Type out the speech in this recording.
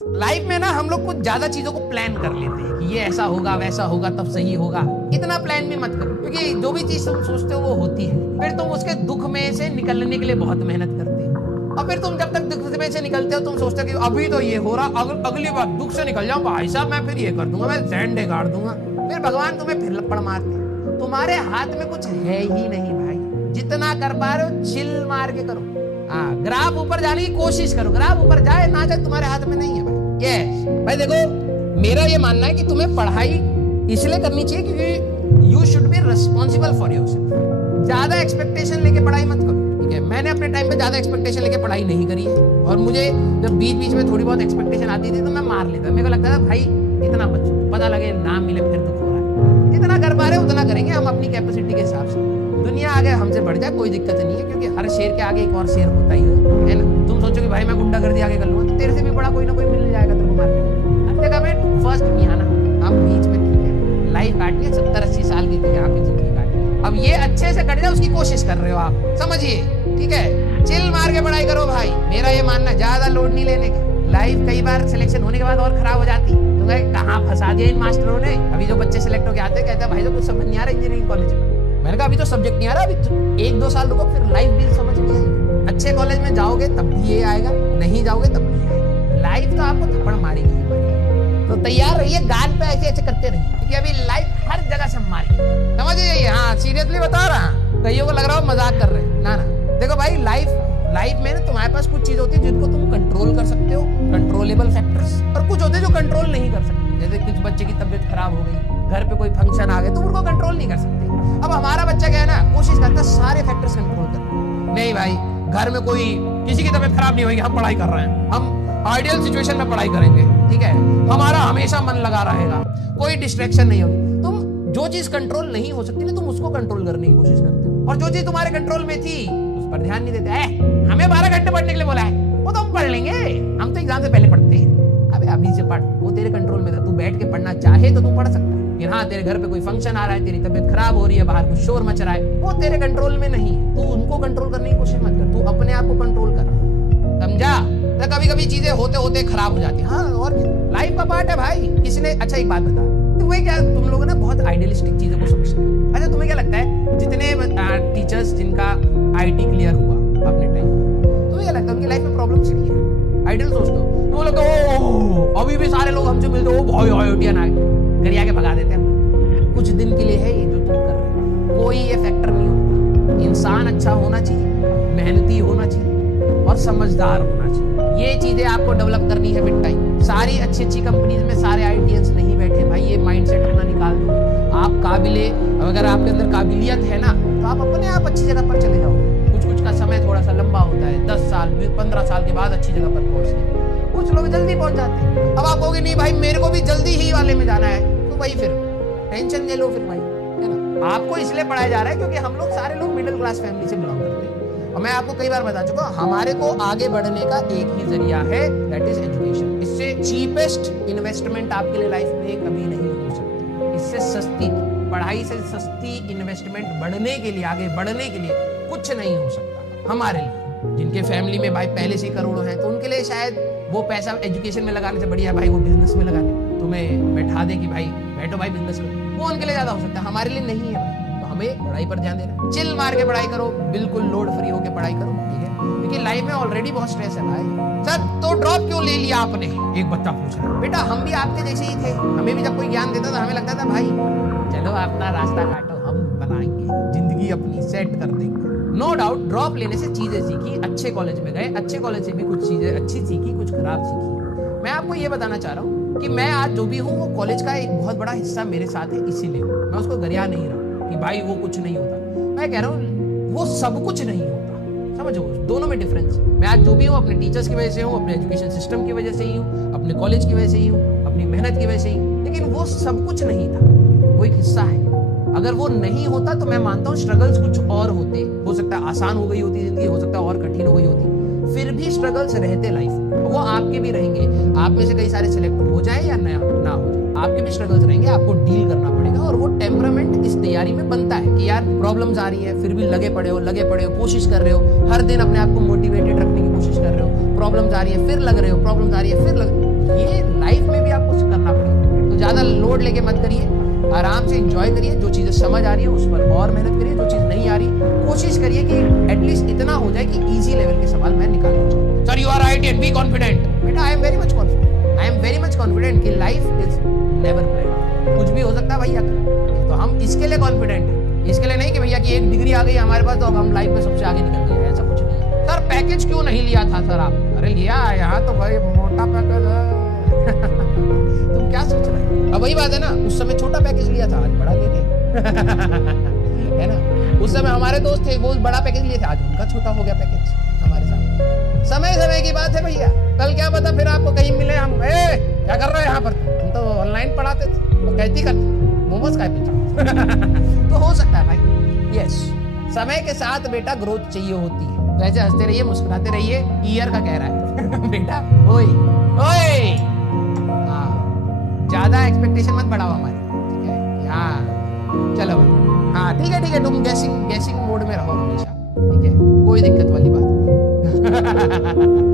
Life में ना हम लोग कुछ ज्यादा चीजों को प्लान कर लेते हैं कि ये ऐसा होगा वैसा होगा तब सही होगा। इतना प्लान भी मत करो, क्योंकि जो भी चीज तुम सोचते हो वो होती है। फिर तुम उसके दुख में से निकलने के लिए बहुत मेहनत करते हो, और फिर तुम जब तक दुख में से निकलते हो तुम सोचते हो कि अभी तो ये हो रहा, अगली बार दुख से निकल जाऊं भाई साहब, मैं फिर ये कर दूंगा, मैं झंडे गाड़ दूंगा। फिर भगवान तुम्हें फिर लपड़ मारते। तुम्हारे हाथ में कुछ है ही नहीं भाई। जितना कर पा रहे हो चिल मार के करो। ग्राफ ऊपर जाने की कोशिश करो, ग्राफ ऊपर जाए ना जाए तुम्हारे हाथ में नहीं है भाई। यस भाई, देखो मेरा ये मानना है कि तुम्हें पढ़ाई इसलिए करनी चाहिए क्योंकि you should be responsible for yourself. ज्यादा एक्सपेक्टेशन लेके पढ़ाई मत करो, ठीक है। मैंने अपने टाइम पे ज्यादा एक्सपेक्टेशन लेके पढ़ाई नहीं करी है, और मुझे जब बीच बीच में थोड़ी बहुत एक्सपेक्टेशन आती थी तो मैं मार लेता। मेरे को लगता था भाई इतना बच्चों पता लगे नाम मिले फिर दुख हो रहा है। जितना कर पा रहे हो उतना करेंगे हम अपनी कैपेसिटी के हिसाब से। दुनिया आगे हमसे बढ़ जाए कोई दिक्कत नहीं है, क्योंकि हर शेर के आगे एक और शेर होता ही है ना। तुम सोचो कि भाई मैं गुंडागर्दी आगे कर लूंगा, तो तेरे से भी बड़ा कोई ना कोई मिल जाएगा तेरे को मार्केट। हर जगह में फर्स्ट नहीं आना, हम बीच में ठीक है। लाइफ काटनी है 70-80 साल की यहाँ पे जिंदगी काटनी है। अब ये अच्छे से कट जाए उसकी कोशिश कर रहे हो आप, समझिए, ठीक है। चिल मार के पढ़ाई करो भाई, मेरा ये मानना है। ज्यादा लोड नहीं लेने का। लाइफ कई बार सिलेक्शन होने के बाद और खराब हो जाती है। कहाँ फंसा दिया इन मास्टरों ने। अभी जो बच्चे सिलेक्ट होके आते हैं कहते हैं भाई तो कुछ समझ नहीं आ रहा इंजीनियरिंग कॉलेज में। मैंने कहा अभी तो सब्जेक्ट नहीं आ रहा, अभी 1-2 साल रुको फिर लाइफ भी समझ नहीं आएगी। अच्छे कॉलेज में जाओगे तब भी ये आएगा, नहीं जाओगे तब भी आएगा। लाइफ तो आपको थप्पड़ मारेगी, तो तैयार रहिए, गाल पे ऐसे ऐसे करते रहिए, क्योंकि अभी लाइफ हर जगह से मारेगी, समझ जाइए। हाँ सीरियसली बता रहा हूँ, कईयों को लग रहा हो मजाक कर रहे हैं, ना ना। देखो भाई लाइफ में ना तुम्हारे पास कुछ चीज होती है जिनको तुम कंट्रोल कर सकते हो, कंट्रोलेबल फैक्टर्स, और कुछ होते हैं जो कंट्रोल नहीं कर सकते। जैसे कुछ बच्चे की तबीयत खराब हो गई, घर पे कोई फंक्शन आ गए, तो उनको कंट्रोल नहीं कर सकते। अब हमारा बच्चा क्या है ना, कोशिश करता है सारे फैक्टर्स कंट्रोल करने। नहीं भाई, घर में कोई किसी की तबीयत खराब नहीं होगी, हम पढ़ाई कर रहे हैं, हम आइडियल सिचुएशन में पढ़ाई करेंगे, ठीक है। हमारा हमेशा मन लगा रहेगा, कोई डिस्ट्रैक्शन नहीं होगी। तुम जो चीज कंट्रोल नहीं हो सकती ना, तुम उसको कंट्रोल करने की कोशिश करते हो, और जो चीज तुम्हारे कंट्रोल में थी उस पर ध्यान नहीं देते। हमें 12 घंटे पढ़ने के लिए बोला है, वो तो हम पढ़ लेंगे, हम तो एग्जाम से पहले पढ़ते हैं। अबे अभी से पढ़, वो तेरे कंट्रोल में था। तू बैठ के पढ़ना चाहे तो तू पढ़ सकता है, लेकिन हाँ तेरे घर पे कोई फंक्शन आ रहा है, तेरी तबीयत खराब हो रही है, बाहर कुछ शोर मच रहा है, वो तेरे कंट्रोल में नहीं है। तू उनको कंट्रोल करने की कोशिश मत कर, तू अपने आप को कंट्रोल कर, समझा। तो कभी कभी चीजें होते होते खराब हो जाती है, हाँ, और लाइफ का पार्ट है भाई। किसने अच्छा एक बात बता, तो वही क्या तुम लोग ना बहुत आइडियलिस्टिक चीजों को समझते हो। अच्छा तुम्हें क्या लगता है जितने टीचर्स जिनका IIT क्लियर हुआ अपने टाइम, तुम्हें क्या लगता है उनकी लाइफ में प्रॉब्लम्स नहीं है? आइडियल सोचते हो तो वो लगता अभी भी सारे लोग हमसे मिलते हो भाई IITian आ गए, घर आके भगा देते हैं। कुछ दिन के लिए है ये जो तुम कर रहे हो, कोई ये फैक्टर नहीं होता। इंसान अच्छा होना चाहिए, मेहनती होना चाहिए, और समझदार होना चाहिए। ये चीजें आपको डेवलप करनी है विद टाइम। सारी अच्छी अच्छी कंपनीज में सारे IITians नहीं बैठे भाई, ये माइंडसेट अपना निकाल दो। आप काबिले, अगर आपके अंदर काबिलियत है ना, तो आप अपने आप अच्छी जगह पर चले जाओ। कुछ का समय थोड़ा सा लंबा होता है, 10 साल 15 साल के बाद अच्छी जगह पर पहुंचते। कुछ लोग जल्दी पहुंच जाते हैं। अब आप कहोगे नहीं भाई मेरे को भी जल्दी ही वाले में जाना है, तो भाई फिर टेंशन ले लो फिर भाई, है ना। आपको इसलिए पढ़ाया जा रहा है क्योंकि हम लोग सारे लोग मिडिल क्लास फैमिली से बिलोंग करते हैं, और मैं आपको कई बार बता चुका हूं, हमारे को आगे बढ़ने का एक ही जरिया है, दैट इज एजुकेशन। इससे चीपेस्ट इन्वेस्टमेंट आपके लिए लाइफ में कभी नहीं हो सकती। इससे सस्ती पढ़ाई से सस्ती इन्वेस्टमेंट बढ़ने के लिए, आगे बढ़ने के लिए कुछ नहीं हो सकता हमारे लिए। जिनके फैमिली में भाई पहले से करोड़ों हैं, तो उनके लिए शायद वो पैसा एजुकेशन में लगाने से बढ़िया भाई वो बिजनेस में लगा दे, तुम्हें बैठा दे कि भाई बैठो भाई बिजनेस में, वो उनके लिए ज्यादा हो सकता है, हमारे लिए नहीं है भाई। तो हमें पढ़ाई पर ध्यान देना, चिल मार के पढ़ाई करो, बिल्कुल लोड फ्री होकर पढ़ाई करो, ठीक है, क्योंकि लाइफ में ऑलरेडी बहुत स्ट्रेस है भाई। सर तो ड्रॉप क्यों ले लिया आपने, एक बच्चा पूछ रहा है। बेटा हम भी आपके जैसे ही थे, हमें भी जब कोई ज्ञान देता था हमें लगता था भाई चलो अपना रास्ता काटो, हम बनाएंगे जिंदगी अपनी सेट कर देंगे। नो डाउट ड्रॉप लेने से चीजें सीखी, अच्छे कॉलेज में गए, अच्छे कॉलेज से भी कुछ चीजें अच्छी सीखी, कुछ खराब सीखी। मैं आपको ये बताना चाह रहा हूँ कि मैं आज जो भी हूँ वो कॉलेज का एक बहुत बड़ा हिस्सा मेरे साथ है, इसीलिए मैं उसको गरिया नहीं रहा कि भाई वो कुछ नहीं होता। मैं कह रहा हूँ वो सब कुछ नहीं होता, समझो दोनों में डिफरेंस। मैं आज जो भी हूँ अपने टीचर्स की वजह से हूँ, अपने एजुकेशन सिस्टम की वजह से ही हूँ, अपने कॉलेज की वजह से ही हूँ, अपनी मेहनत की वजह से ही, लेकिन वो सब कुछ नहीं था, वो एक हिस्सा है। अगर वो नहीं होता तो मैं मानता हूँ स्ट्रगल्स कुछ और होते, हो सकता है आसान हो गई होती जिंदगी, हो सकता है और कठिन हो गई होती, फिर भी स्ट्रगल्स रहते लाइफ में, वो आपके भी रहेंगे। आप में से कई सारे सिलेक्ट हो जाए या ना हो जाए, आपके भी स्ट्रगल्स रहेंगे, आपको डील करना पड़ेगा। और वो टेम्परामेंट इस तैयारी में बनता है कि यार प्रॉब्लम्स आ रही है फिर भी लगे पड़े हो, कोशिश कर रहे हो, हर दिन अपने आप को मोटिवेटेड रखने की कोशिश कर रहे हो। प्रॉब्लम्स आ रही है फिर लग रहे हो, प्रॉब्लम्स आ रही है फिर ये लाइफ में भी आपको करना पड़ेगा। तो ज्यादा लोड लेके मत करिए, आराम से एंजॉय करिए। जो चीजें समझ आ रही है उस पर और मेहनत करिए, जो चीज नहीं आ रही कोशिश करिए कि एटलीस्ट इतना हो जाए कि इजी लेवल के सवाल मैं निकाल लूं। Sir you are right and be confident. बेटा I am very much confident, I am very much confident कि लाइफ इज नेवर प्लान, कुछ भी हो सकता है भैया। तो हम इसके लिए कॉन्फिडेंट है, इसके लिए नहीं कि भैया कि एक डिग्री आ गई हमारे पास तो अब हम लाइफ में सबसे आगे निकल गए, ऐसा कुछ नहीं है। सर पैकेज क्यों नहीं लिया था सर आप? अरे लिया, यहाँ तो भाई मोटा पैकेज है। तुम क्या सोच रहे हो? अब वही बात है ना, उस समय छोटा पैकेज लिया था, आज बड़ा ले गए। है ना, उस समय हमारे दोस्त थे वो बड़ा पैकेज लिए थे, आज उनका छोटा हो गया पैकेज हमारे साथ। समय समय की बात है भैया, कल क्या पता फिर आपको कहीं मिले हम, क्या कर रहे हो यहाँ पर? हम तो ऑनलाइन पढ़ाते थे, तो कहती करते मोमोज खाए पीछे। तो हो सकता है भाई, यस समय के साथ बेटा ग्रोथ चाहिए होती है। वैसे हंसते रहिए, मुस्कुराते रहिए, ईयर का कह रहा है। बेटा ओए ओए, हाँ ज्यादा एक्सपेक्टेशन मत बढ़ाओ हमारी, ठीक है? हाँ चलो भाई, हाँ ठीक है तुम गेसिंग मोड में रहो हमेशा, ठीक है? कोई दिक्कत वाली बात नहीं।